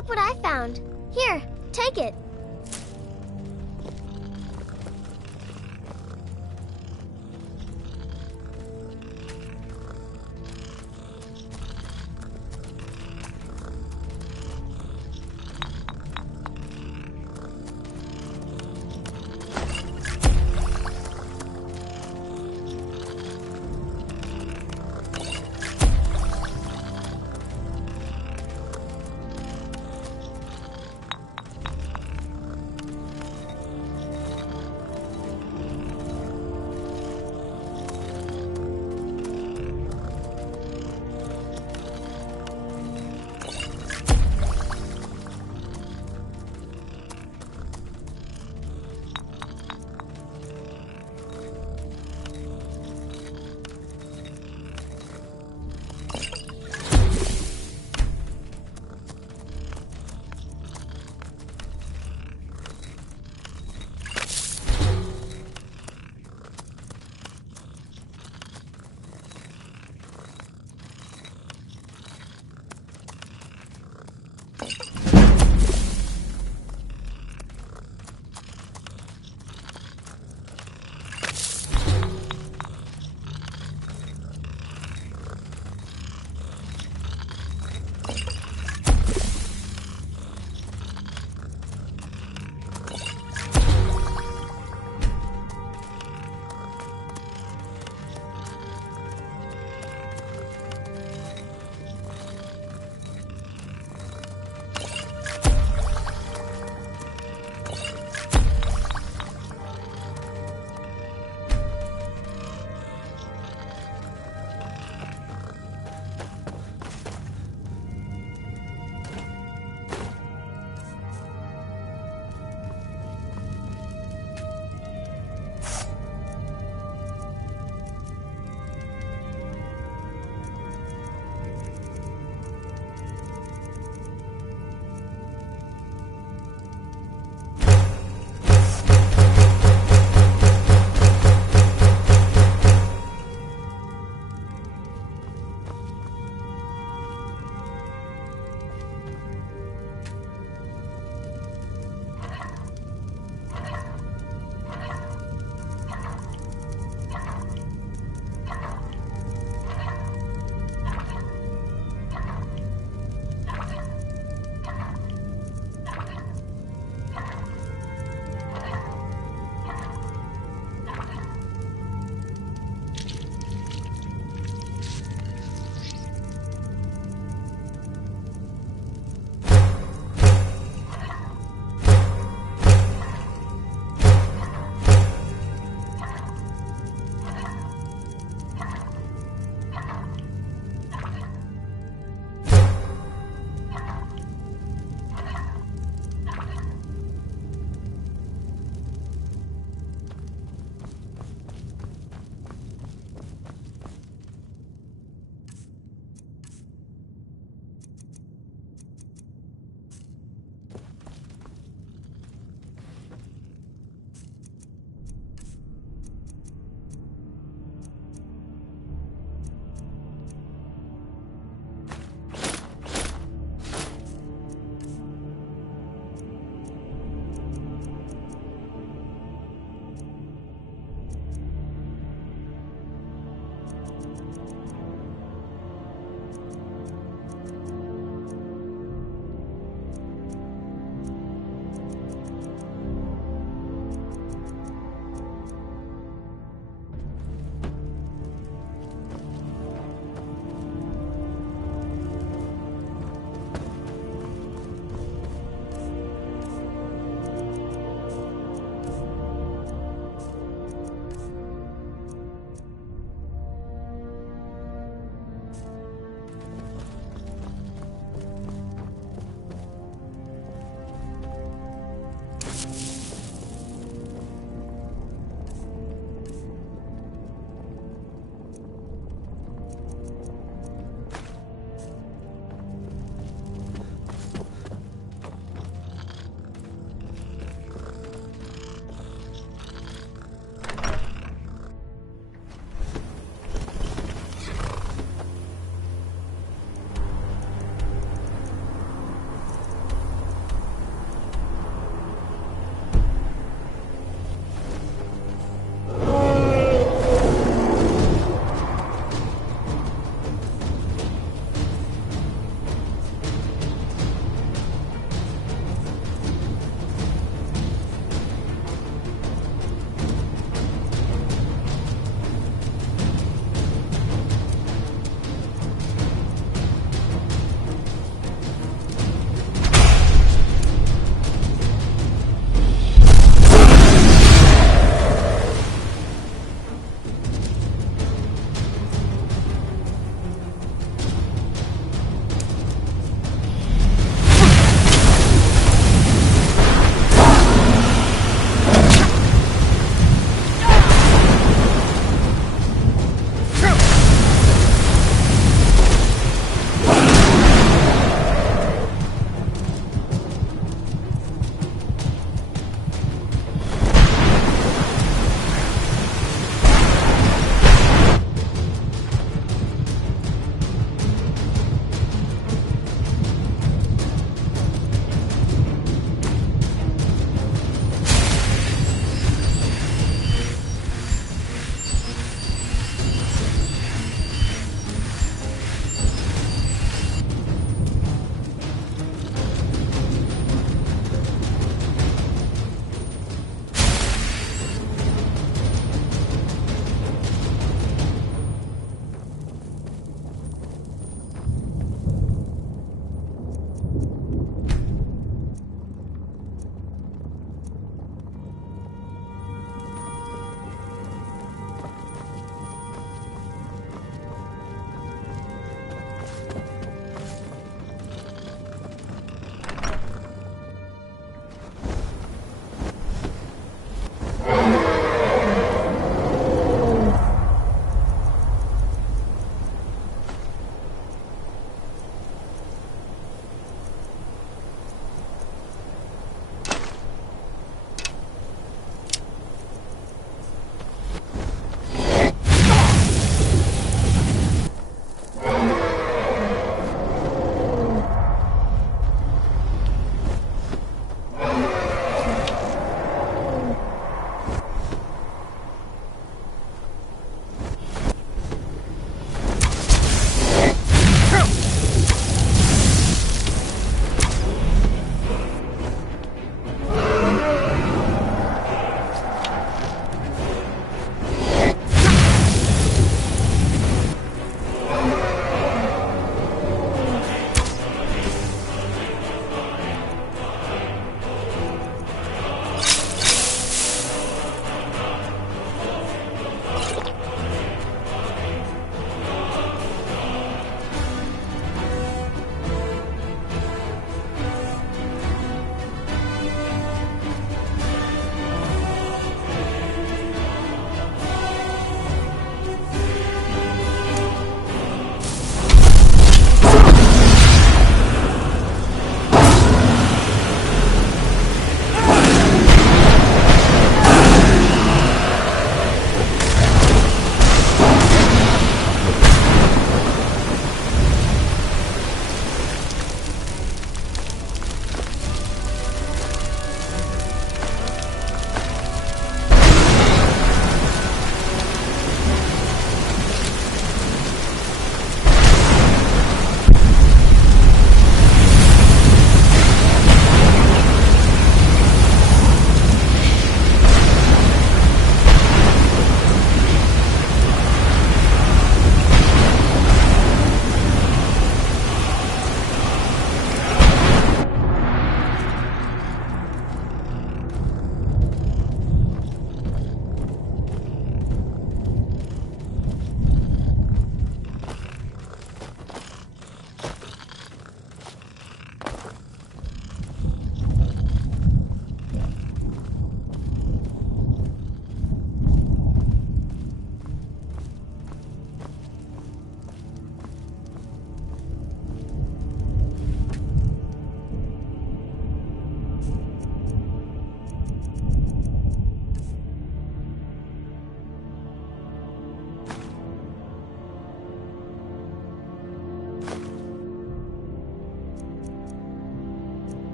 Look what I found. Here, take it.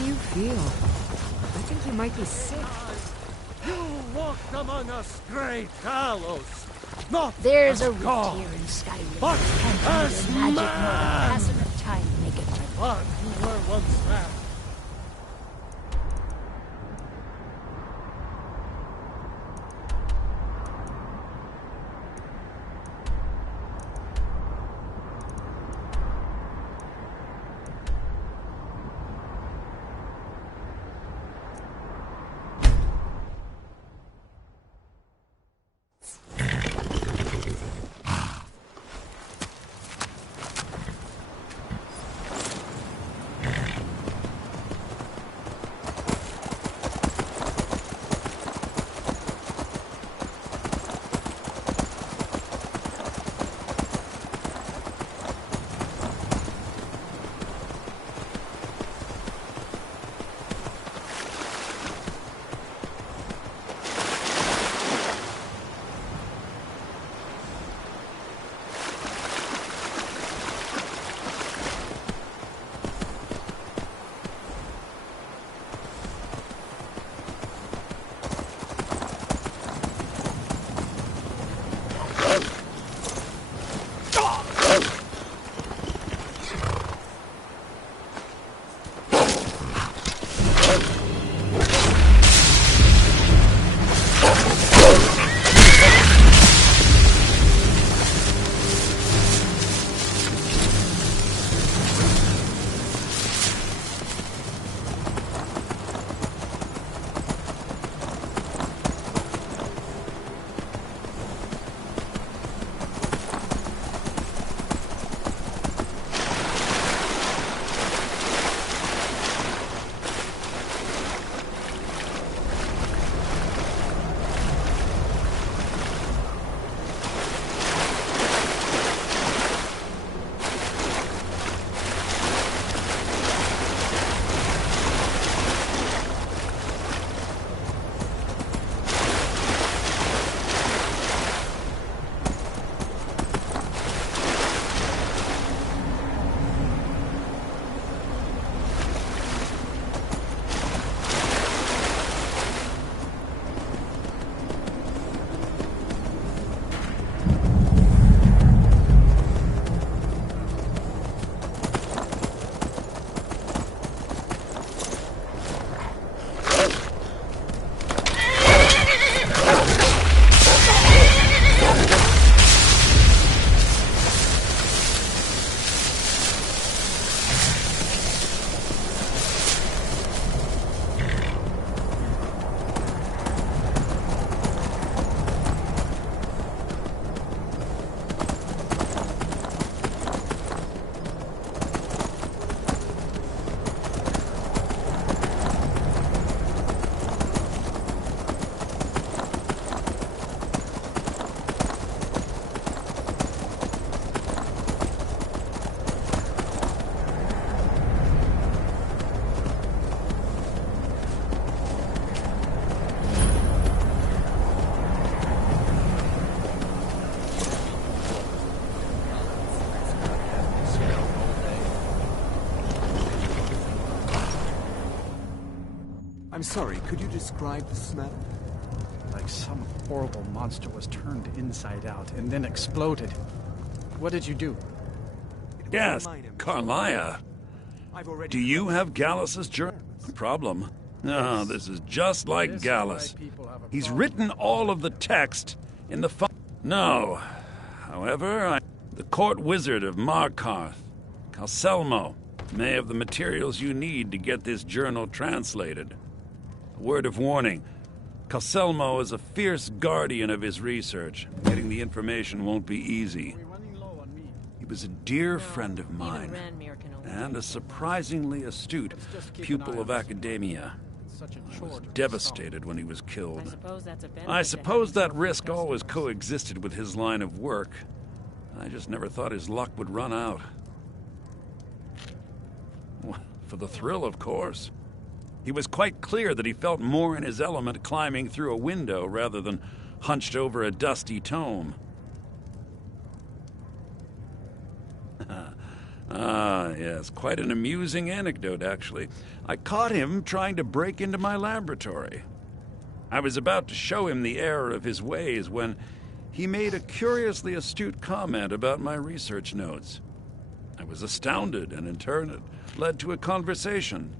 do you feel? I think you might be sick. You walked among us, great Talos. Not There's as a rift God, here in Skyrim. but And as neither magic nor the man. passing of time make it right. But you were once man. I'm sorry, could you describe the smell? Like some horrible monster was turned inside out and then exploded. What did you do? Yes, Carlia. Do you have Gallus's journal? Problem? No, this is just like Gallus. He's written all of the text in the No. However, the court wizard of Markarth, Calselmo, may have the materials you need to get this journal translated. A word of warning. Calselmo is a fierce guardian of his research. Getting the information won't be easy. He was a dear friend of mine, and a surprisingly astute pupil of academia. I was devastated when he was killed. I suppose that risk always coexisted with his line of work. I just never thought his luck would run out. For the thrill, of course. He was quite clear that he felt more in his element climbing through a window rather than hunched over a dusty tome. Ah, yes, quite an amusing anecdote, actually. I caught him trying to break into my laboratory. I was about to show him the error of his ways when he made a curiously astute comment about my research notes. I was astounded, and in turn it led to a conversation.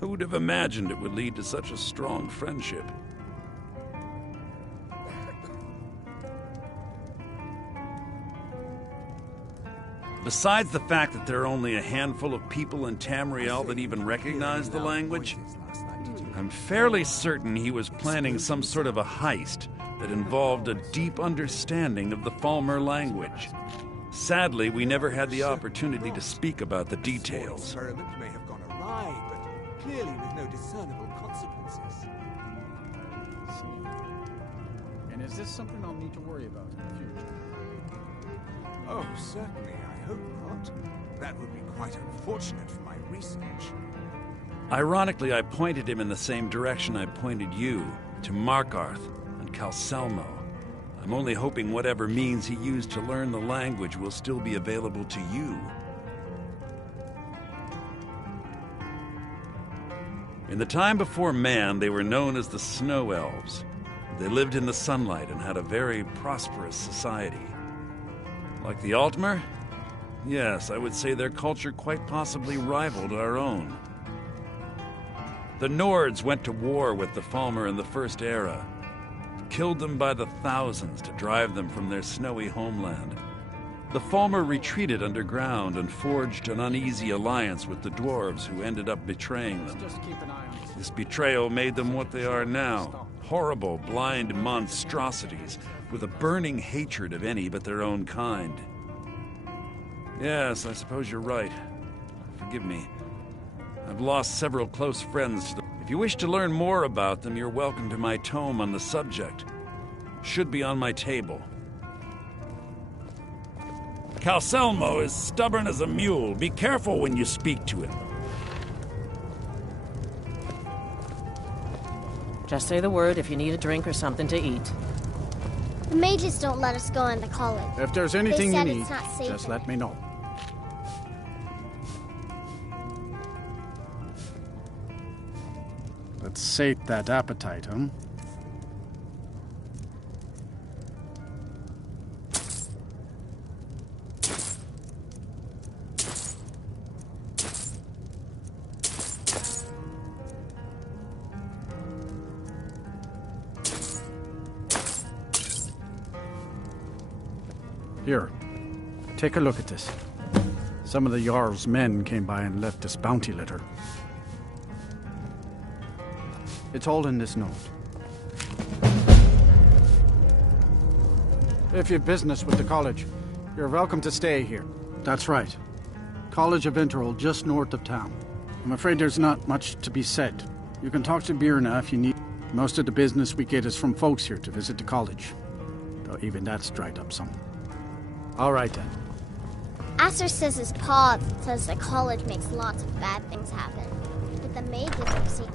Who would have imagined it would lead to such a strong friendship? Besides the fact that there are only a handful of people in Tamriel that even recognize the language, I'm fairly certain he was planning some sort of a heist that involved a deep understanding of the Falmer language. Sadly, we never had the opportunity to speak about the details. The experiment may have gone awry, but clearly with no discernible consequences. And is this something I'll need to worry about in the future? Oh, certainly. I hope not. That would be quite unfortunate for my research. Ironically, I pointed him in the same direction I pointed you, to Markarth and Calselmo. I'm only hoping whatever means he used to learn the language will still be available to you. In the time before man, they were known as the Snow Elves. They lived in the sunlight and had a very prosperous society. Like the Altmer? Yes, I would say their culture quite possibly rivaled our own. The Nords went to war with the Falmer in the First Era, killed them by the thousands to drive them from their snowy homeland. The Falmer retreated underground and forged an uneasy alliance with the dwarves who ended up betraying them. This betrayal made them what they are now, horrible, blind monstrosities with a burning hatred of any but their own kind. Yes, I suppose you're right. Forgive me. I've lost several close friends to them. If you wish to learn more about them, you're welcome to my tome on the subject. Should be on my table. Calselmo is stubborn as a mule. Be careful when you speak to him. Just say the word if you need a drink or something to eat. The mages don't let us go into college. If there's anything They you said need, it's not safe just for let me know. Let's sate that appetite, huh? Here, take a look at this. Some of the Jarl's men came by and left this bounty letter. It's all in this note. If you've business with the college, you're welcome to stay here. That's right. College of Interol, just north of town. I'm afraid there's not much to be said. You can talk to Birna if you need. Most of the business we get is from folks here to visit the college. Though even that's dried up some. All right, then. Aster says his pa says the college makes lots of bad things happen. But the mages have seen